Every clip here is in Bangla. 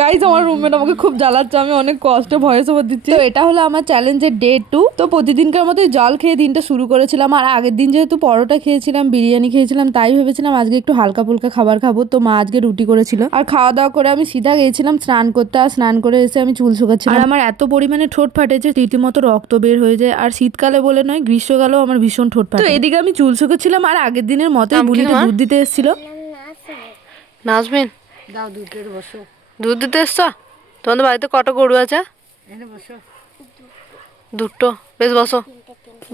গাইজ আমার রুমমেট আমাকে খুব জ্বালাচ্ছে, আমি অনেক কষ্টে ভয়েস ওভার দিচ্ছি। তো এটা হলো আমার চ্যালেঞ্জের ডে 2। তো প্রতিদিনকার মতোই জল খেয়ে দিনটা শুরু করেছিলাম। আর আগের দিন যেহেতু পরোটা খেয়েছিলাম, বিরিয়ানি খেয়েছিলাম, তাই ভেবেছিলাম আজকে একটু হালকা ফুলকা খাবার খাবো। তো মা আজকে রুটি করেছিল। আর খাওয়া দাওয়া করে আমি সিধা গিয়েছিলাম স্নান করতে। আর স্নান করে এসে আমি চুল শুকাচ্ছিলাম। আর আমার এত পরিমাণে ঠোঁট ফাটেছে রীতিমতো রক্ত বের হয়ে যায়। আর শীতকালে বলে নয়, গ্রীষ্মকালেও আমার ভীষণ ঠোঁট ফাটে। তো এদিকে আমি চুল শুকাচ্ছিলাম আর আগের দিনের মতোই বুলিটা দুধ দিতে এসেছিল। নাজমিন, দাও দুধের বসো। দুধ দিতে এসছো? তোমাদের বাড়িতে কটা গরু আছে? এনে বসো। দুটো। বেশ, বসো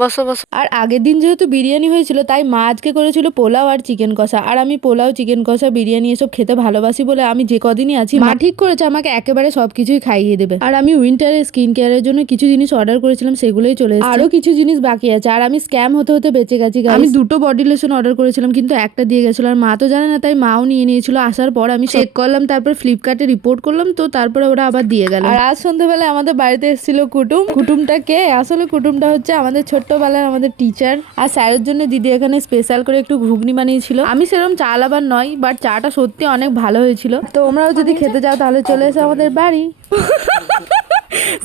বসো বসো। আর আগের দিন যেহেতু বিরিয়ানি হয়েছিল, তাই মা আজকে করেছিল পোলাও আর চিকেন কষা। আর আমি পোলাও, চিকেন কষা, বিরিয়ানি এসব খেতে ভালোবাসি বলে আমি যে কদিনই আছি মা ঠিক করেছে আমাকে একেবারে সবকিছুই খাইয়ে দেবে। আর আমি উইন্টারে স্কিন কেয়ারের জন্য কিছু জিনিস অর্ডার করেছিলাম, সেগুলোই চলে এসেছে। আরো কিছু জিনিস বাকি আছে। আর আমি স্ক্যাম হতে হতে বেঁচে গেছি। আমি দুটো বডি লোশন অর্ডার করেছিলাম, কিন্তু একটা দিয়ে গেছিল। আর মা তো জানে না, তাই মাও নিয়ে নিয়েছিল। আসার পর আমি চেক করলাম, তারপর ফ্লিপকার্টে রিপোর্ট করলাম, তো তারপরে ওরা আবার দিয়ে গেল। আর আজ সন্ধ্যাবেলায় আমাদের বাড়িতে এসেছিল কুটুম। কুটুমটা কে? আসলে কুটুমটা হচ্ছে আমাদের ছোট্টবেলার আমাদের টিচার। আর স্যারের জন্য দিদি এখানে স্পেশাল করে একটু ঘুগনি বানিয়েছিল। আমি সেরকম চা লাভার নয়, বাট চাটা সত্যি অনেক ভালো হয়েছিল। তো তোমরাও যদি খেতে যাও তাহলে চলে এসো আমাদের বাড়ি।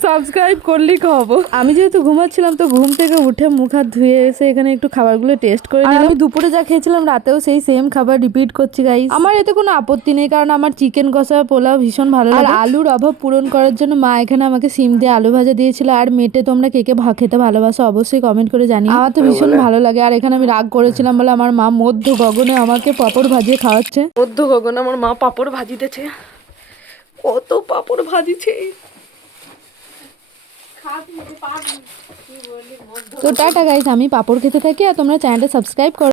সাবস্ক্রাইব করলেই খাবো। আমি যেহেতু ঘুমাচ্ছিলাম, তো ঘুম থেকে উঠে মুখ হাত ধুয়ে এসে এখানে একটু খাবারগুলো টেস্ট করে নিলাম। আমি দুপুরে যা খেয়েছিলাম রাতেও সেই সেম খাবার রিপিট করছি গাইস। আমার এতে কোনো আপত্তি নেই, কারণ আমার চিকেন কষা, পোলাও ভীষণ ভালো লাগে। আর আলুর অভাব পূরণ করার জন্য মা এখানে আমাকে সিম দিয়ে আলু ভাজা দিয়েছিল। আর মেটে তোমরা কে কে খেতে ভালোবাসো অবশ্যই কমেন্ট করে জানিও। আমার তো ভীষণ ভালো লাগে। আর এখানে আমি রাগ করেছিলাম বলে আমার মা মধ্য গগনে আমাকে পাপড় ভাজিয়ে খাওয়াচ্ছে। মধ্য গগন আমার মা পাপড় ভাজিতেছে। কত পাপড় ভাজিছে। তো টাটা গাইস, আমি পাপড় খেতে থাকি আর তোমরা চ্যানেলটা সাবস্ক্রাইব করো।